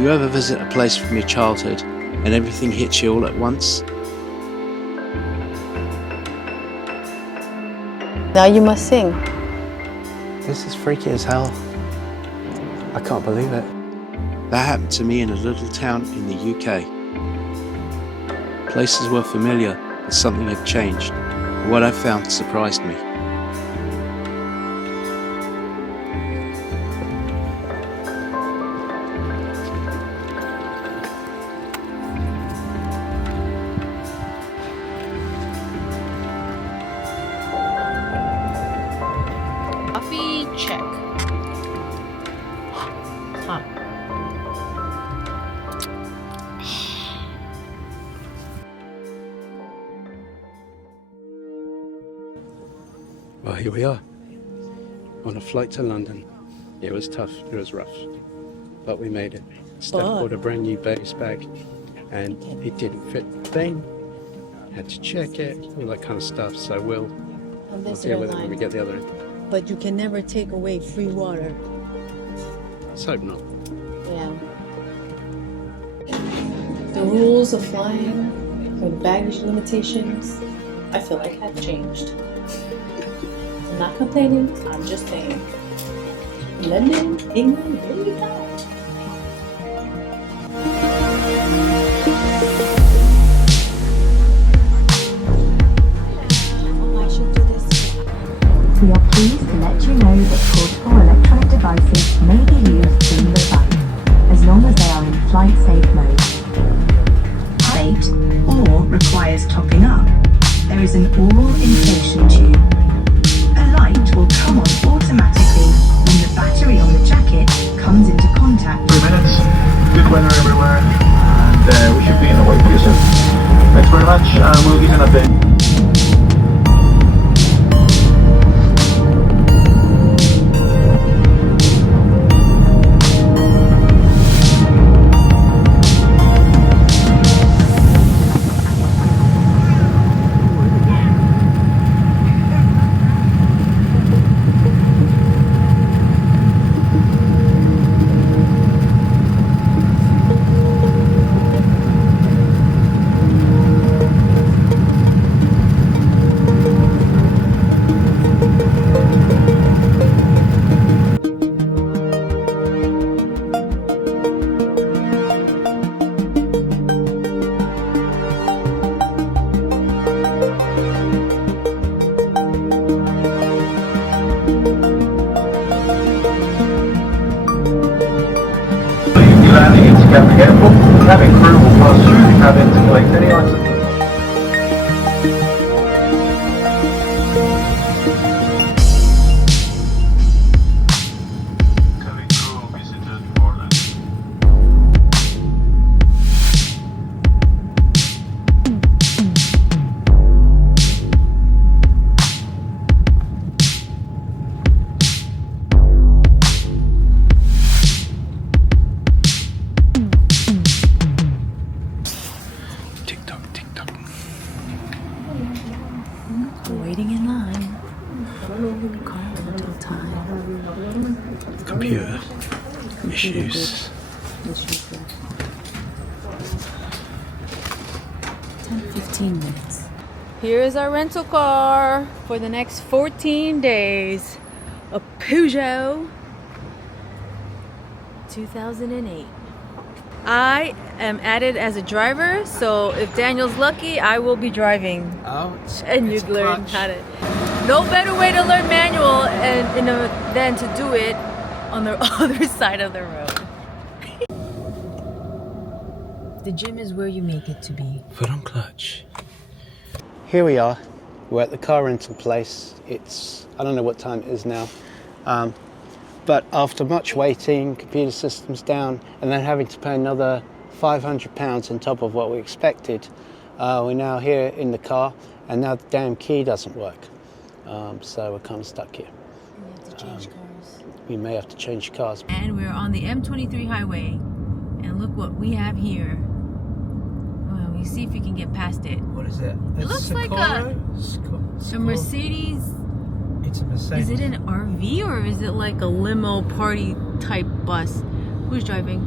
You ever visit a place from your childhood and everything hits you all at once? Now you must sing. This is freaky as hell. I can't believe it. That happened to me in a little town in the UK. Places were familiar, but something had changed. And what I found surprised me. Coffee check. Huh. Well, here we are, on a flight to London. It was tough, it was rough, but we made it. Steph bought a brand new base bag, and it didn't fit the thing. Had to check it, all that kind of stuff, so we'll deal with it when we get the other end. But you can never take away free water. Let's hope not. Yeah. The rules of flying for the baggage limitations, I feel like have changed. I'm not complaining, I'm just saying. London, England, here we go. We are pleased to let you know that portable electronic devices may be used during the flight, as long as they are in flight safe mode. Late or requires topping up, there is an oral inflation tube. A light will come on automatically when the battery on the jacket comes into contact. 3 minutes, good weather everywhere, and we should be in the way pretty soon. Thanks very much, we'll give you an update. Landing into Gatwick Airport, the cabin crew will pass through the cabin to collect any items. Cabin crew will be seated for landing. Waiting in line. Car rental time. Computer issues. 10-15 minutes. Here is our rental car for the next 14 days. A Peugeot 2008. I am added as a driver, so if Daniel's lucky, I will be driving. Oh, And you learn how to. No better way to learn manual than to do it on the other side of the road. The gym is where you make it to be. Foot on clutch. Here we are. We're at the car rental place. It's, I don't know what time it is now. But after much waiting, computer systems down, and then having to pay another £500 on top of what we expected, we're now here in the car, and now the damn key doesn't work. So we're kind of stuck here. We have to change cars. We may have to change cars. And we're on the M23 highway, and look what we have here. Well, we see if we can get past it. What is it? It looks like a Mercedes. It's a Mercedes. Is it an RV or is it like a limo party type bus? Who's driving?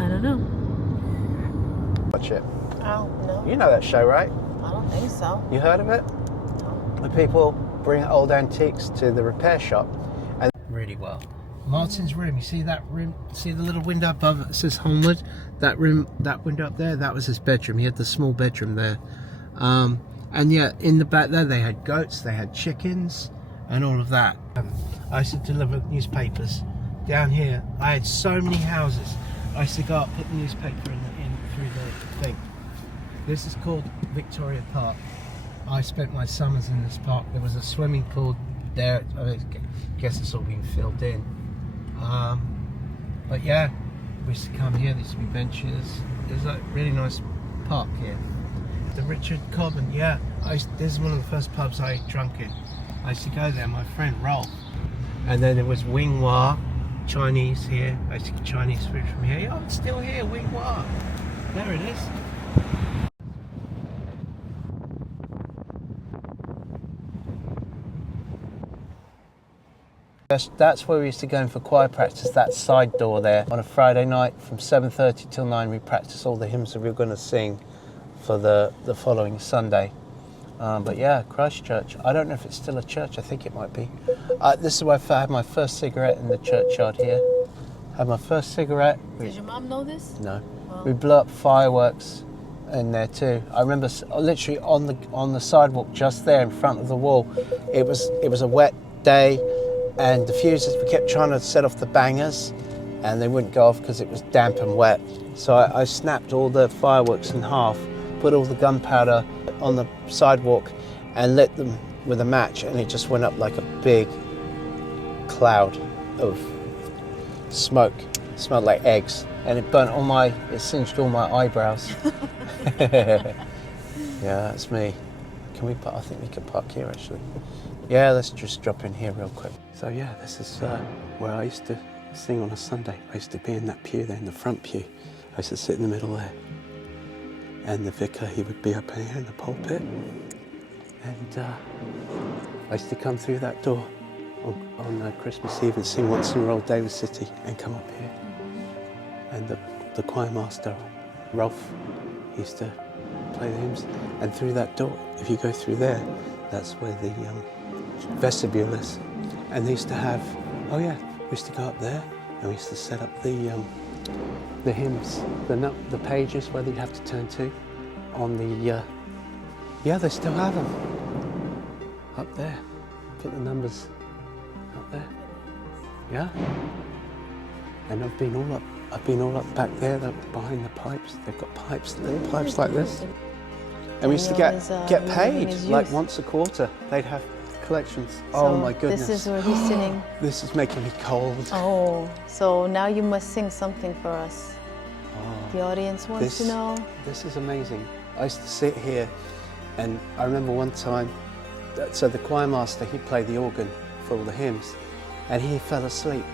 I don't know. Watch it. Oh, no. You know that show, right? I don't think so. You heard of it? No. The people bring old antiques to the repair shop. And really well. Martin's room, you see that room? See the little window above it? It says Homewood. That room, that window up there, that was his bedroom. He had the small bedroom there. And yeah, in the back there, they had goats, they had chickens, and all of that. I used to deliver newspapers. Down here, I had so many houses. I used to go up, put the newspaper in through the thing. This is called Victoria Park. I spent my summers in this park. There was a swimming pool there. I guess it's all been filled in. But yeah, we used to come here. There used to be benches. There's a really nice park here. The Richard Cobbin, yeah. This is one of the first pubs I drunk in. I used to go there, my friend Rolf. And then there was Wing Hua, Chinese here. I used to get Chinese food from here. Oh, it's still here, Wing Hua. There it is. That's where we used to go in for choir practice, that side door there. On a Friday night from 7:30 till 9, we practice all the hymns that we were going to sing for the following Sunday. But yeah, Christchurch. I don't know if it's still a church. I think it might be. This is where I had my first cigarette in the churchyard here. Had my first cigarette. Did your mom know this? No. Oh. We blew up fireworks in there too. I remember literally on the sidewalk just there in front of the wall. It was a wet day, and the fuses, we kept trying to set off the bangers, and they wouldn't go off because it was damp and wet. So I snapped all the fireworks in half, put all the gunpowder on the sidewalk and lit them with a match, and it just went up like a big cloud of smoke. It smelled like eggs, and it singed all my eyebrows. Yeah, that's me. I think we can park here actually. Yeah, let's just drop in here real quick. So yeah, this is where I used to sing on a Sunday. I used to be in that pew there, in the front pew. I used to sit in the middle there. And the vicar, he would be up here in the pulpit. And I used to come through that door on Christmas Eve and sing Once in a Old David City and come up here. And the choir master, Rolf, he used to play the hymns. And through that door, if you go through there, that's where the vestibule is. And they used to have, we used to go up there and we used to set up the hymns, the pages where they'd have to turn to on the, they still have them up there. Put the numbers up there. Yeah. And I've been all up back there, behind the pipes. They've got pipes, little pipes like this. And we used to get paid like once a quarter. They'd have collections. So oh my goodness. This is where he's sitting. This is making me cold. Oh, so now you must sing something for us. Oh, the audience wants to know. This is amazing. I used to sit here, and I remember one time, so the choir master, he played the organ for all the hymns, and he fell asleep.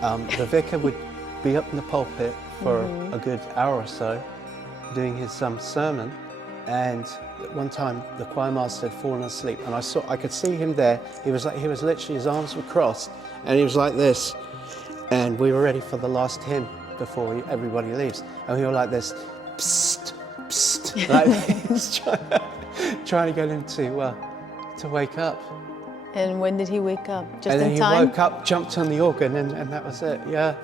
The vicar would be up in the pulpit for a good hour or so, doing his sermon, and one time the choir master had fallen asleep, and I could see him there. He was literally, his arms were crossed, and he was like this, and we were ready for the last hymn before everybody leaves, and we were like this, psst, psst, like this, trying to get him to wake up. And when did he wake up? Just and then in time? He woke up, jumped on the organ, and that was it. Yeah.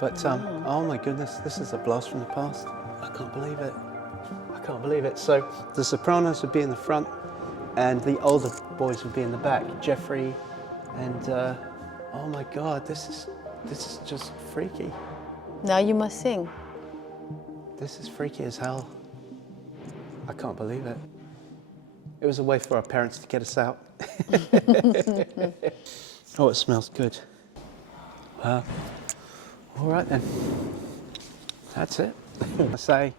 But oh my goodness, this is a blast from the past. I can't believe it. I can't believe it. So the sopranos would be in the front, and the older boys would be in the back. Jeffrey, and oh my God, this is just freaky. Now you must sing. This is freaky as hell. I can't believe it. It was a way for our parents to get us out. Oh, it smells good. Wow. All right then. That's it. I say,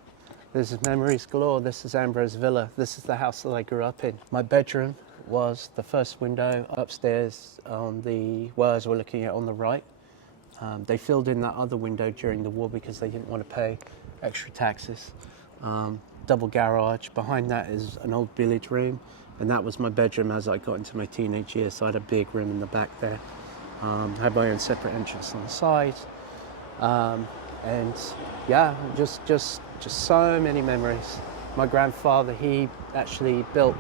this is memories galore. This is Ambrose Villa. This is the house that I grew up in. My bedroom was the first window upstairs on the wells we're looking at on the right. They filled in that other window during the war because they didn't want to pay extra taxes. Double garage. Behind that is an old billiard room, and that was my bedroom as I got into my teenage years. So I had a big room in the back there. Had my own separate entrance on the side. And yeah, just so many memories. My grandfather, he actually built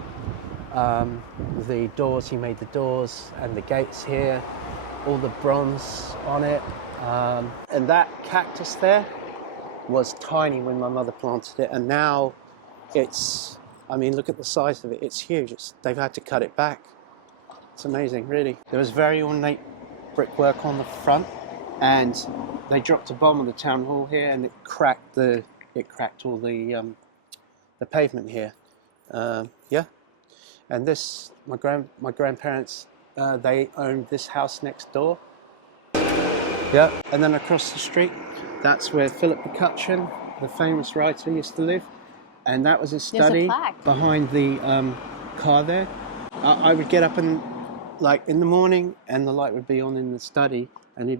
the doors. He made the doors and the gates here, all the bronze on it. And that cactus there was tiny when my mother planted it, and now it's, I mean, look at the size of it. It's huge. They've had to cut it back. It's amazing, really. There was very ornate brickwork on the front, and they dropped a bomb on the town hall here, and it cracked all the pavement here. Yeah, and this, my grandparents, they owned this house next door. Yeah, and then across the street, that's where Philip McCutcheon, the famous writer, used to live, and that was his study behind the car there. I would get up and, like, in the morning, and the light would be on in the study, and he'd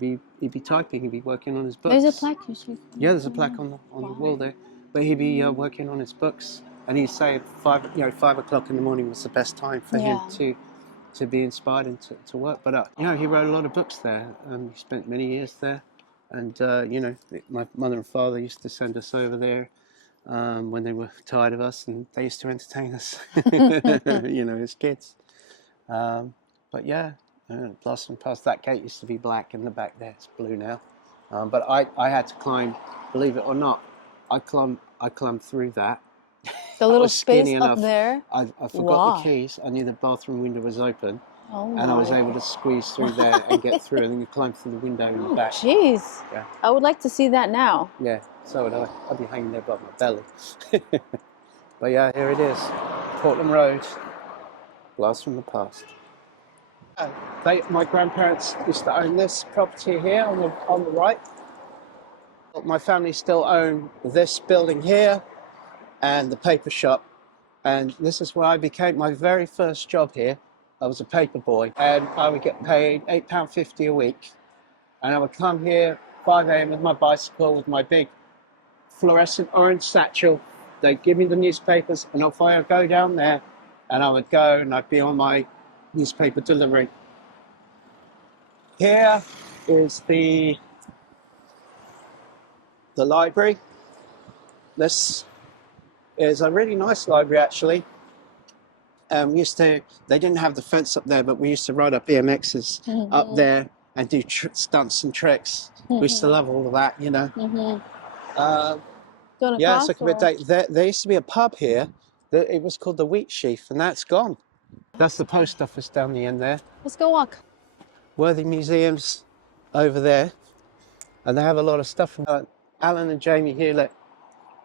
be typing, he'd be working on his books. There's a plaque, you see? Yeah, there's a plaque on the wall there, but he'd be working on his books, and he'd say 5 o'clock in the morning was the best time for him to be inspired and to work. But you know, he wrote a lot of books there. He spent many years there, and you know, my mother and father used to send us over there when they were tired of us, and they used to entertain us, you know, as kids. But yeah, Blossom Pass, that gate used to be black in the back there, it's blue now. But I had to climb, believe it or not, I climbed through that. The little space up there? I forgot the keys. I knew the bathroom window was open. Oh, and I was able to squeeze through there and get through, and then you climb through the window in the back. Jeez. Yeah. I would like to see that now. Yeah, so would I. I'd be hanging there above my belly. But yeah, here it is. Portland Road. Blast from the past. My grandparents used to own this property here on the right. My family still own this building here and the paper shop. And this is where I became my very first job here. I was a paper boy, and I would get paid £8.50 a week. And I would come here 5 a.m. with my bicycle, with my big fluorescent orange satchel. They'd give me the newspapers, and off I would go down there, and I would go and I'd be on my newspaper delivery. Here is the library. This is a really nice library, actually. They didn't have the fence up there, but we used to ride up BMXs up there and do stunts and tricks. We used to love all of that, you know. Yeah, it's like a bit dated. There used to be a pub here. It was called the Wheat Sheaf, and that's gone. That's the post office down the end there. Let's go walk. Worthy Museum's over there, and they have a lot of stuff from Alan and Jamie Hewlett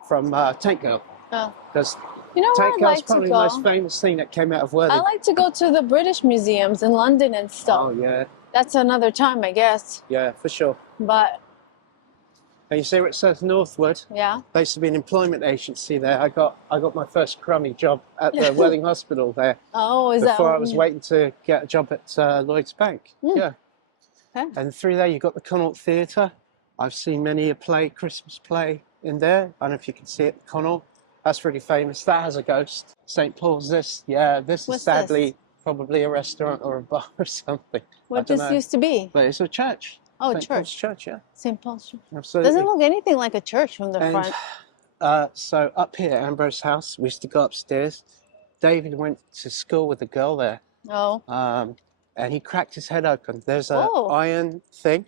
from Tank Girl. Because you know Tank where I'd Girl's like probably to the go? most famous thing that came out of Worthy. I like to go to the British museums in London and stuff. Oh yeah. That's another time, I guess. Yeah, for sure. But and you see where it says Northwood? yeah. There used to be an employment agency there. I got my first crummy job at the Worthing Hospital there. Oh, is that before I was waiting to get a job at Lloyd's Bank. Yeah. Okay. And through there, you've got the Connaught Theatre. I've seen many a play, Christmas play in there. I don't know if you can see it, Connaught. That's really famous. That has a ghost. St. Paul's this. Yeah, this is sadly probably a restaurant or a bar or something. What this used to be? But it's a church. Oh, St. Paul's Church, yeah. St. Paul's Church. Absolutely. Doesn't look anything like a church from the front. So up here at Ambrose House, we used to go upstairs. David went to school with a girl there. Oh. And he cracked his head open. There's an iron thing,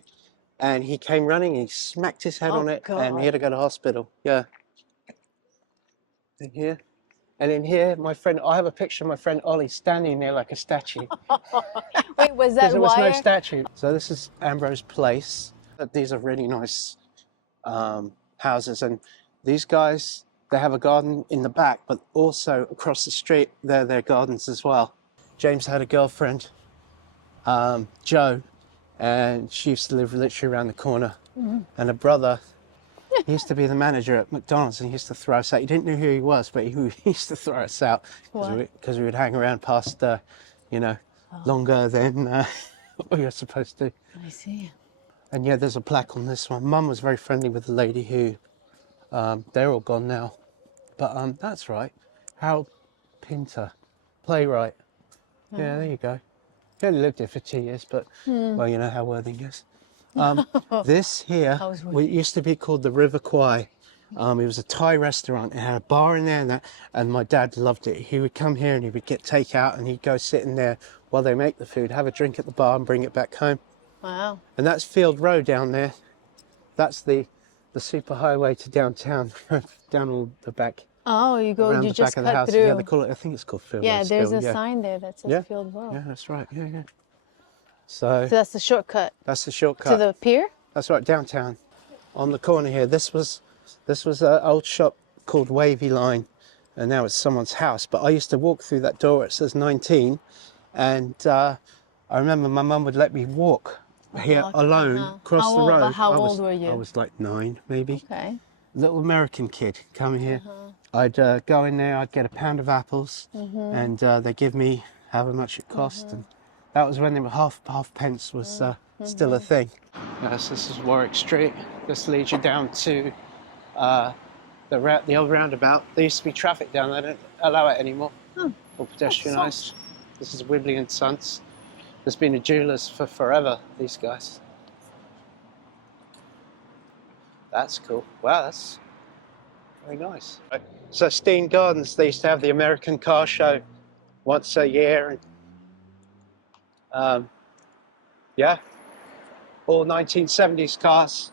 and he came running, and he smacked his head on it, and he had to go to hospital. Yeah. In here. And in here, I have a picture of my friend Ollie standing there like a statue. Wait, was that there was no statue. So this is Ambrose Place. These are really nice houses, and these guys, they have a garden in the back, but also across the street, they're their gardens as well. James had a girlfriend, Jo, and she used to live literally around the corner. And a brother, he used to be the manager at McDonald's, and he used to throw us out. He didn't know who he was, but he used to throw us out because we would hang around past, longer than what you're supposed to. I see. And yeah, there's a plaque on this one. Mum was very friendly with the lady who, they're all gone now. But that's right. Harold Pinter, playwright. Yeah, there you go. He only lived here for 2 years, but, well, you know how Worthing is. This here, I was it used to be called the River Kwai. It was a Thai restaurant. It had a bar in there and that, and my dad loved it. He would come here and he would get takeout and he'd go sit in there while they make the food, have a drink at the bar and bring it back home. Wow. And that's Field Road down there. That's the super highway to downtown, down all the back. Oh, you go, Around you the just back of the cut house. through. Yeah, they call it, I think it's called Field Road. Yeah, there's still, a sign there that says Yeah. Field Road. Yeah, that's right. Yeah, yeah. So So that's the shortcut that's the shortcut. to the pier? That's right, downtown. On the corner here, this was an old shop called Wavy Line, and now it's someone's house. But I used to walk through that door. It says 19, and I remember my mum would let me walk here Walk, alone across How the old- road. how I old were you? I was like 9, maybe. Okay. Little American kid coming here. I'd go in there. I'd get a pound of apples, and they give me however much it cost, and that was when they were half pence was still a thing. Yes, this is Warwick Street. This leads you down to the old roundabout. There used to be traffic down there. They don't allow it anymore. Or pedestrianised. This is Whibley and Sons. There's been a jeweller's for forever, these guys. That's cool. Wow, that's very nice. Right. So Steen Gardens, they used to have the American car show once a year. And, yeah, all 1970s cars.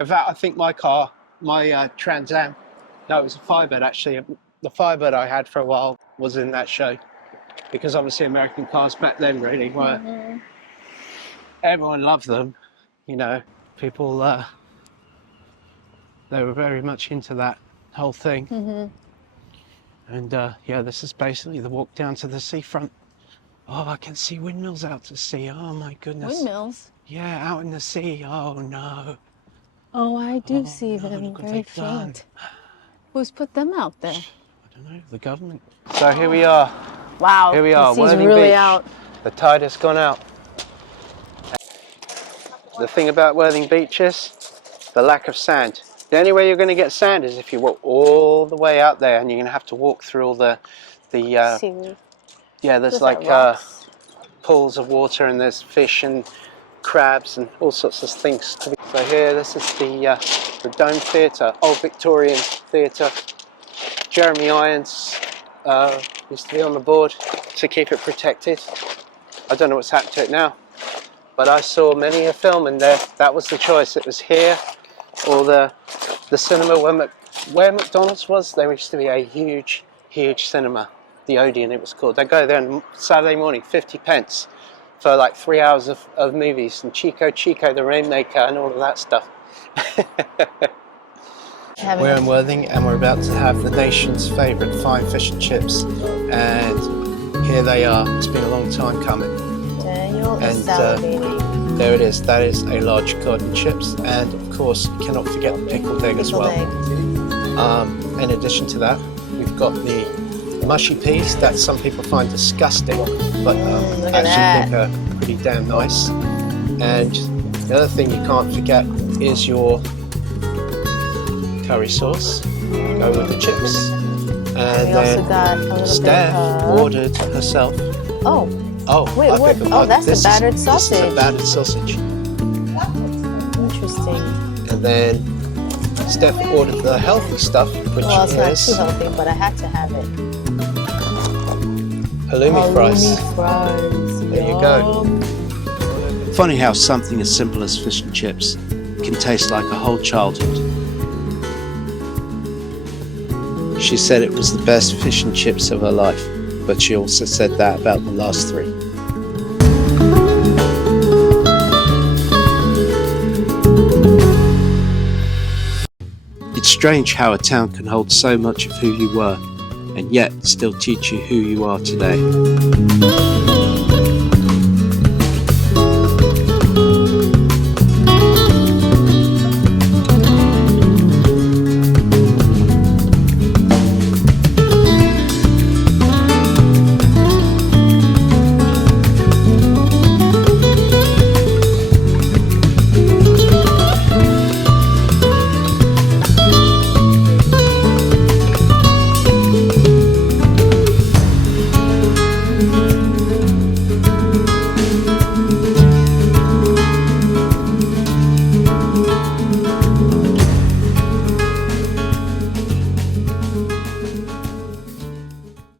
In fact, I think my car, my Trans Am, no, it was a Firebird actually. The Firebird I had for a while was in that show, because obviously American cars back then really were, everyone loved them, you know, people, they were very much into that whole thing. And yeah, this is basically the walk down to the seafront. Oh, I can see windmills out to sea. Oh my goodness. Windmills? Yeah, out in the sea. Oh no. Oh, I do see no, them. look what Very they've done. faint. Who's put them out there? I don't know, the government. So here we are. Wow. Here we are, The sea's Worthing really Beach. out. The tide has gone out. The thing about Worthing Beach is the lack of sand. The only way you're going to get sand is if you walk all the way out there, and you're going to have to walk through all the Seaweed. yeah, there's What's like that, rocks? pools of water, and there's fish and crabs and all sorts of things. So here, this is the Dome Theatre, old Victorian theatre. Jeremy Irons used to be on the board to keep it protected. I don't know what's happened to it now, but I saw many a film in there. That was the choice. It was here or the cinema where McDonald's was. There used to be a huge cinema, the Odeon it was called. They go there on Saturday morning, 50 pence for like 3 hours of movies, and Chico the Rainmaker and all of that stuff. We're in Worthing and we're about to have the nation's favourite fine fish and chips, and here they are. It's been a long time coming. Daniel is And salivating. there it is. That is a large cod and chips, and of course you cannot forget the pickled egg as well. In addition to that, we've got the mushy peas that some people find disgusting, but Look at actually think are pretty damn nice. And the other thing you can't forget is your curry sauce. Go with the chips. And We then also got a little Steph bit of... ordered herself. Oh, Oh, wait, I what? beg your Oh, pardon. that's the This battered is sausage. a battered sausage. interesting. And then Steph ordered the healthy stuff, which Well, it's not is too healthy, but I had to have it. halloumi fries. Halloumi fries. There you go. Funny how something as simple as fish and chips can taste like a whole childhood. She said it was the best fish and chips of her life, but she also said that about the last 3. It's strange how a town can hold so much of who you were, and yet still teach you who you are today.